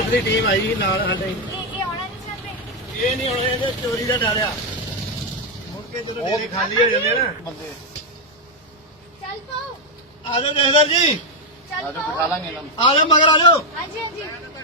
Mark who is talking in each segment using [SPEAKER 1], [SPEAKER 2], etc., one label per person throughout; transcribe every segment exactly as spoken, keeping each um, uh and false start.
[SPEAKER 1] ਦੀ team ਆਈ ਸੀ ਨਾਲ ਸਾਡੇ।
[SPEAKER 2] ਇਹ ਆਉਣਾ ਨਹੀਂ ਚਾਹੁੰਦੇ,
[SPEAKER 1] ਇਹ ਨਹੀਂ ਹੁਣ ਇਹਦੇ ਚੋਰੀ ਦਾ ਡਰਿਆ ਮੁੜ ਕੇ ਜਦੋਂ ਡੇਰੇ ਖਾਲੀ ਹੋ ਜਾਂਦੇ ਨਾ ਬੰਦੇ।
[SPEAKER 2] ਚੱਲ ਪਾਓ,
[SPEAKER 1] ਆ ਜਾਓ ਜਹਦਰ ਜੀ,
[SPEAKER 2] ਚੱਲ ਪਾਓ,
[SPEAKER 3] ਲਾਂਗੇ ਇਹਨਾਂ ਨੂੰ।
[SPEAKER 1] ਆ ਜਾਓ ਮਗਰ ਆ ਜਾਓ।
[SPEAKER 2] ਹਾਂਜੀ ਹਾਂਜੀ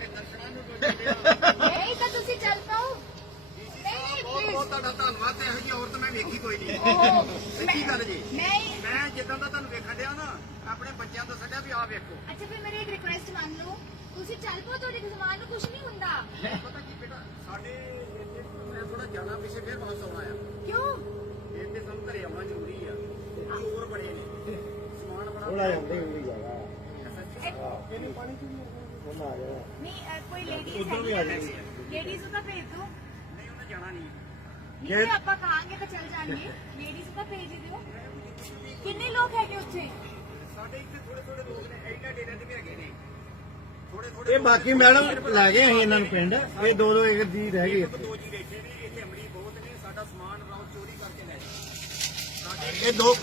[SPEAKER 2] ਨਹੀਂ ਤਾਂ ਤੁਸੀਂ ਚੱਲ ਪਾਓ। ਨਹੀਂ
[SPEAKER 3] ਬਹੁਤ
[SPEAKER 2] ਪਲੀਜ਼,
[SPEAKER 3] ਬਹੁਤ ਤੁਹਾਡਾ ਧੰਨਵਾਦ ਤੇ ਇਹੋ ਜਿਹੀ ਔਰਤ ਮੈਂ ਵੇਖੀ ਕੋਈ ਨਹੀਂ।
[SPEAKER 2] ਓਹੋ,
[SPEAKER 3] ਸੱਚੀ ਗੱਲ ਜੀ,
[SPEAKER 2] ਮੈਂ
[SPEAKER 3] ਮੈਂ ਜਿੱਦਾਂ ਦਾ ਤੁਹਾਨੂੰ ਵੇਖਣ ਡਿਆ ਨਾ ਆਪਣੇ ਬੱਚਿਆਂ ਤੋਂ ਸੱਜਿਆ ਵੀ ਆਹ ਵੇਖੋ।
[SPEAKER 2] ਅੱਛਾ ਫਿਰ ਮੇਰੀ ਇੱਕ ਰਿਕੁਐਸਟ ਮੰਨ ਲਓ, ਤੁਸੀਂ ਚੱਲ ਪਾਓ, ਤੁਹਾਡੇ ਜ਼ਮਾਨ ਨੂੰ ਕੁਝ ਨਹੀਂ ਹੁੰਦਾ।
[SPEAKER 3] ਪਤਾ ਕੀ ਬੇਟਾ, ਸਾਡੇ ਇੱਥੇ ਮੈਂ ਥੋੜਾ ਜਾਣਾ ਪਿੱਛੇ ਫਿਰ ਵਾਪਸ ਆਉਣਾ ਆ।
[SPEAKER 2] ਕਿਉਂ?
[SPEAKER 3] ਇੱਥੇ ਸਾਨੂੰ ਘਰੇ ਆਉਣਾ ਜ਼ਰੂਰੀ ਆ। ਚੋਰ ਬੜੇ ਨੇ, ਸਮਾਨ ਬੜਾ
[SPEAKER 1] ਥੋੜਾ ਜਾਂਦੇ ਹੁੰਦੀ ਜਗ੍ਹਾ
[SPEAKER 3] ਇਹਨੂੰ ਪਾਣੀ ਚ ਵੀ
[SPEAKER 1] ਉਹਨਾਂ ਆ ਜਾਓ।
[SPEAKER 2] ਨਹੀਂ ਅ, ਕੋਈ ਲੇਡੀਜ਼
[SPEAKER 1] ਉੱਧਰ ਵੀ ਆ ਜਾਓ।
[SPEAKER 2] ਲੇਡੀਜ਼ ਨੂੰ ਤਾਂ ਭੇਜ ਦਿਓ।
[SPEAKER 3] ਨਹੀਂ ਉਹਨੇ ਜਾਣਾ ਨਹੀਂ।
[SPEAKER 2] ਨਹੀਂ ਜੇ ਆਪਾਂ ਕਹਾਂਗੇ ਤਾਂ ਚੱਲ ਜਾਣਗੇ। ਲੇਡੀਜ਼ ਤਾਂ ਭੇਜ ਹੀ ਦਿਓ। ਕਿੰਨੇ ਲੋਕ ਹੈਗੇ ਉੱਥੇ?
[SPEAKER 3] ਸਾਡੇ ਇੱਥੇ ਥੋੜੇ ਥੋੜੇ ਲੋਕ ਨੇ, ਇਹਨਾਂ ਡੇਰਿਆਂ ਤੇ ਵੀ ਹੈਗੇ ਨੇ ਥੋੜੇ ਥੋੜੇ।
[SPEAKER 1] ਇਹ ਬਾਕੀ ਮੈਡਮ ਲੈ ਗਏ ਅਸੀਂ ਇਹਨਾਂ ਨੂੰ ਪਿੰਡ। ਇਹ ਦੋ ਦੋ ਇੱਕ ਦੀ ਰਹਿ ਗਈ ਇੱਥੇ।
[SPEAKER 3] ਦੋ ਜੀ ਬੈਠੇ ਨੇ ਇੱਥੇ, ਅਮਲੀ ਬਹੁਤ ਨੇ। ਸਾਡਾ ਸਮਾਨ ਰਾਉ ਚੋਰੀ ਕਰਕੇ ਲੈ ਜਾਂਦੇ।
[SPEAKER 1] ਇਹ ਦੋ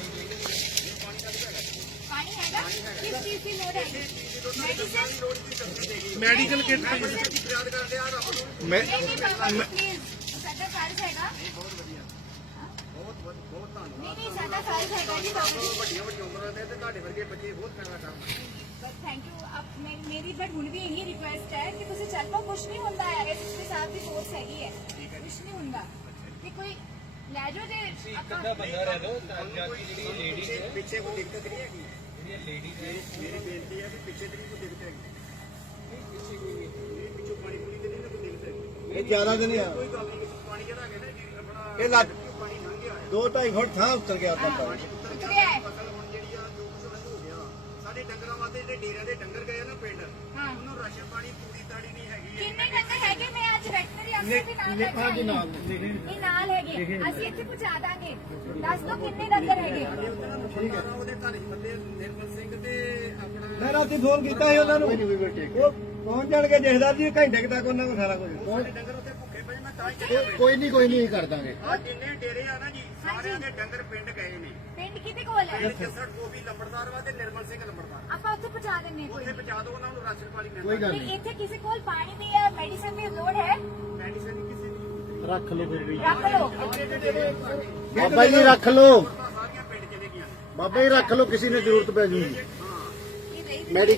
[SPEAKER 2] ਪਾਣੀ ਹੈਗਾ? ਕਿਸ ਚੀਜ਼ ਦੀ ਲੋੜ ਹੈ? ਮੈਡੀਸਨ?
[SPEAKER 1] ਮੈਡੀਕਲ ਕਿੱਟ
[SPEAKER 3] ਫਰਿਆਦ ਕਰਦੇ ਆ ਰੱਬ ਨੂੰ।
[SPEAKER 1] ਮੈਂ
[SPEAKER 2] ਨਹੀਂ ਨਹੀਂ ਬਾਬਾ ਜੀ ਪਲੀਜ਼, ਸਾਡਾ ਫਰਜ਼ ਹੈਗਾ।
[SPEAKER 3] ਬਹੁਤ ਵਧੀਆ, ਬਹੁਤ ਬਹੁਤ ਬਹੁਤ ਧੰਨਵਾਦ।
[SPEAKER 2] ਨਹੀਂ ਨਹੀਂ ਸਾਡਾ ਫਰਜ਼ ਹੈਗਾ ਜੀ ਬਾਬਾ ਜੀ।
[SPEAKER 3] ਵੱਡੀਆਂ ਵੱਡੀਆਂ ਉਮਰਾਂ ਦੇ ਤੇ ਤੁਹਾਡੇ ਵਰਗੇ ਬੱਚੇ ਬਹੁਤ ਫਾਇਦਾ ਕਰਦੇ।
[SPEAKER 2] ਬਸ ਥੈਂਕ ਯੂ। ਅਬ ਮੈਂ ਮੇਰੀ ਬਟ ਹੁਣ ਵੀ ਇਹੀ ਰਿਕੁਐਸਟ ਹੈ ਕਿ ਤੁਸੀਂ ਚੱਲ ਪਾਓ, ਕੁਝ ਨਹੀਂ ਹੁੰਦਾ ਹੈ। ਐਸਐਸਪੀ ਸਾਹਿਬ ਦੀ ਫੋਰਸ ਹੈਗੀ ਹੈ, ਕੁਝ ਨਹੀਂ ਹੁੰਦਾ। ਤੇ ਕੋਈ ਲੈ ਜਾਓ ਜੇ ਆਪਾਂ
[SPEAKER 4] ਬੰਦਾ ਰਹਿ ਲੋ ਤਾਂ ਜਿਹੜੀ ਲੇਡੀਜ਼ ਹੈ
[SPEAKER 3] ਪਿੱਛੇ ਕੋਈ ਦਿੱਕਤ ਨਹੀਂ ਹੈਗੀ।
[SPEAKER 4] ਜਿਹੜੀਆਂ ਲੇਡੀਜ਼ ਹੈ
[SPEAKER 3] ਮੇਰੀ ਬੇਨਤੀ ਹੈ ਕਿ ਪਿੱਛੇ ਤੇ ਨਹੀਂ ਕੋਈ ਦਿੱਕਤ ਹੈਗੀ। ਪਿੱਛੇ ਕੋਈ ਨਹੀਂ, ਪਿੱਛੋਂ ਪਾਣੀ ਪੂਰੀ ਤੇ ਨਹੀਂ ਕੋਈ ਦਿੱਕਤ ਹੈਗੀ।
[SPEAKER 1] ਇਹ ਜ਼ਿਆਦਾ ਦਿਨ ਆ।
[SPEAKER 3] ਕੋਈ ਗੱਲ ਨਹੀਂ, ਪਾਣੀ ਜਿਹੜਾ ਹੈਗਾ ਨਾ ਜੀ ਆਪਣਾ
[SPEAKER 1] ਇਹ ਲੱਗ
[SPEAKER 3] ਪਾਣੀ ਲੰਘ ਗਿਆ ਹੈ।
[SPEAKER 1] ਦੋ ਢਾਈ ਫੁੱਟ ਥਾਂ ਉੱਤਰ ਗਿਆ ਤਾਂ
[SPEAKER 3] ਪਾਣੀ ਉੱਤਰ
[SPEAKER 2] ਉਤਰਿਆ ਹੈ।
[SPEAKER 3] ਫਸਲ ਹੁਣ ਜਿਹੜੀ ਆ ਜੋ ਕੁਛ ਹੋ ਗਿਆ। ਸਾਡੇ ਡੰਗਰਾਂ ਵਾਸਤੇ ਜਿਹੜੇ ਡੇਰਿਆਂ ਦੇ ਡੰਗਰ ਗਏ ਨਾ ਪਿੰਡ,
[SPEAKER 2] ਹਾਂ
[SPEAKER 3] ਉਹਨੂੰ ਰਾਸ਼ਨ ਪਾਣੀ ਪੂਰੀ ਤਾੜੀ ਨਹੀਂ ਹੈਗੀ।
[SPEAKER 2] ਕਿੰਨੇ ਡੰਗਰ ਹੈਗੇ? ਮੈਂ ਅੱਜ ਵੈਟਰਨਰੀ ਅਫਸਰ ਦੇ ਨਾਲ ਲੈ
[SPEAKER 1] ਹਾਂਜੀ ਨਾਲ
[SPEAKER 2] ਇਹ ਨਾਲ ਹੈਗੇ, ਅਸੀਂ ਇੱਥੇ ਪਹੁੰਚਾ ਦਾਂਗੇ। ਦੱਸ ਦੋ ਕਿੰਨੇ ਡੰਗਰ ਹੈਗੇ?
[SPEAKER 3] ਠੀਕ ਹੈ। ਉਹਦੇ ਘਰ ਬੰਦੇ ਨਿਰਮਲ ਸਿੰਘ ਤੇ ਆਪਣਾ
[SPEAKER 1] ਮੈਂ ਰਾਤੀ ਫੋਨ ਕੀਤਾ ਸੀ ਉਹਨਾਂ ਨੂੰ। ਉਹ ਪਹੁੰਚ ਜਾਣਗੇ ਜਹਦਰ ਜੀ, ਘੰਟੇ ਕੁ ਤੱਕ ਉਹਨਾਂ ਕੋਲ ਸਾਰਾ ਕੁਝ।
[SPEAKER 3] ਸਾਡੇ ਡੰਗਰ ਉੱਥੇ ਭੁੱਖੇ ਪਏ, ਮੈਂ ਤਾਂ ਹੀ ਚੱਲਿਆ ਪਿਆ।
[SPEAKER 1] ਕੋਈ ਨਹੀਂ ਕੋਈ ਨਹੀਂ ਕਰ ਦਾਂਗੇ।
[SPEAKER 3] ਆ ਜਿੰਨੇ ਡੇਰੇ ਆ ਨਾ ਜੀ, ਸਾਰਿਆਂ ਦੇ ਡੰਗਰ ਪਿੰਡ ਗਏ ਨੇ।
[SPEAKER 2] ਪਿੰਡ ਕਿਹਦੇ ਕੋਲ ਹੈ?
[SPEAKER 3] ਪਿੰਡ ਜੱਸੜ ਗੋਬੀ ਲੰਬੜਦਾਰ ਵਾ ਤੇ ਨਿਰਮਲ ਸਿੰਘ ਲੰਬੜਦਾਰ।
[SPEAKER 2] ਆਪਾਂ ਉੱਥੇ ਪਹੁੰਚਾ ਦਿੰਨੇ ਕੋਈ
[SPEAKER 3] ਉੱਥੇ ਪਹੁੰਚਾ ਦਿਓ, ਉਹਨਾਂ ਨੂੰ ਰਾਸ਼ਨ ਪਾਣੀ ਮਿਲਦਾ।
[SPEAKER 1] ਕੋਈ ਗੱਲ
[SPEAKER 2] ਤੇ
[SPEAKER 1] ਨਹੀਂ,
[SPEAKER 2] ਇੱਥੇ ਕਿਸੇ ਕੋਲ ਪਾਣੀ ਦੀ ਜਾਂ ਮੈਡੀਸਨ ਦੀ ਲੋੜ ਹੈ?
[SPEAKER 3] ਮੈਡੀਸਨ ਕਿਸੇ ਦੀ
[SPEAKER 1] ਰੱਖ ਲਓ ਫਿਰ ਵੀ।
[SPEAKER 2] ਰੱਖ ਲਓ।
[SPEAKER 1] ਬਾਬਾ ਜੀ ਰੱਖ ਲਓ,
[SPEAKER 3] ਸਾਰੀਆਂ ਪਿੰਡ ਚਲੇ ਗਈਆਂ ਨੇ।
[SPEAKER 1] ਬਾਬਾ ਜੀ ਰੱਖ ਲਓ, ਕਿਸੇ ਨੂੰ ਜ਼ਰੂਰਤ ਪੈ ਜੂਗੀ।
[SPEAKER 2] ਇਹ ਨਹੀਂ
[SPEAKER 1] ਮੈਡੀ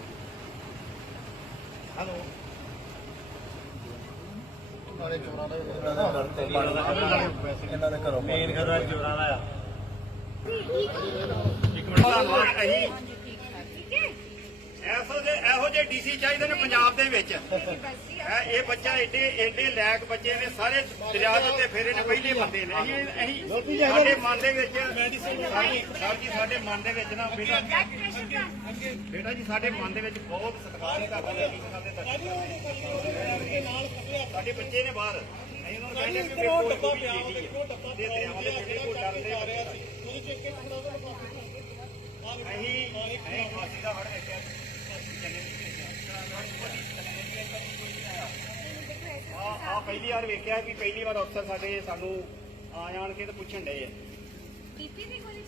[SPEAKER 1] ਹਲੋ ਨਾਲੇ ਚੋਰਾਂ ਦਾ ਇਹਨਾਂ ਦੇ ਘਰੋਂ ਮੇਨ ਘਰ ਚੋਰਾਂ ਦਾ ਆ।
[SPEAKER 2] ਠੀਕ ਹੈ।
[SPEAKER 3] ਧੰਨਵਾਦ। ਅਸੀਂ
[SPEAKER 2] ਠੀਕ ਹੈ।
[SPEAKER 3] ਇਹੋ ਜਿਹੇ ਇਹੋ ਜਿਹੇ ਡੀਸੀ ਚਾਹੀਦੇ ਨੇ ਪੰਜਾਬ ਦੇ ਵਿੱਚ।
[SPEAKER 2] ਬਸ ਜੀ
[SPEAKER 3] ਇਹ ਇਹ ਬੱਚਾ ਏਡੇ ਏਡੇ ਲੈਕ ਬੱਚੇ ਨੇ, ਸਾਰੇ ਦਰਿਆ ਦੇ ਉੱਤੇ ਫੇਰੇ ਨੇ, ਪਹਿਲੇ ਬੰਦੇ ਨੇ। ਅਸੀਂ ਅਸੀਂ ਸਾਡੇ ਮਨ ਦੇ ਵਿੱਚ ਸਾਡੀ ਸਰ ਜੀ ਸਾਡੇ ਮਨ ਦੇ ਵਿੱਚ ਨਾ ਬੇਟਾ
[SPEAKER 2] ਬਲੱਡ ਪ੍ਰੈਸ਼ਰ ਦਾ
[SPEAKER 3] ਬੇਟਾ ਜੀ ਸਾਡੇ ਮਨ ਦੇ ਵਿੱਚ ਬਹੁਤ ਸਤਿਕਾਰ ਹੈ ਤੁਹਾਡਾ ਲੇਡੀ ਸਾਹਿਬ ਦੇ ਤੱਕ। ਸਾਡੇ ਬੱਚੇ ਨੇ ਬਾਹਰ, ਅਸੀਂ ਉਹਨਾਂ ਨੂੰ ਕਹਿੰਦੇ ਕਿ ਮੇਰੇ ਕੋਲ ਡੱਬਾ ਪਿਆ ਹੋਵੇ, ਤੇ ਦਰਿਆਵਾਂ ਦੇ ਜਿਹੜੇ ਕੋਲ ਡਰਦੇ ਆ ਰਹੇ ਸੀ। ਅਸੀਂ ਅਸੀਂ ਫਾਸੀ ਦਾ ਹੜ ਵੇਖਿਆ ਆ ਆ ਪਹਿਲੀ ਵਾਰ ਵੇਖਿਆ ਵੀ ਪਹਿਲੀ ਵਾਰ ਅਫਸਰ ਸਾਡੇ ਸਾਨੂੰ ਆ ਜਾਣ ਕੇ ਤੇ ਪੁੱਛਣ ਡਏ ਆ।
[SPEAKER 2] ਬੀਪੀ ਦੀ ਗੋਲੀ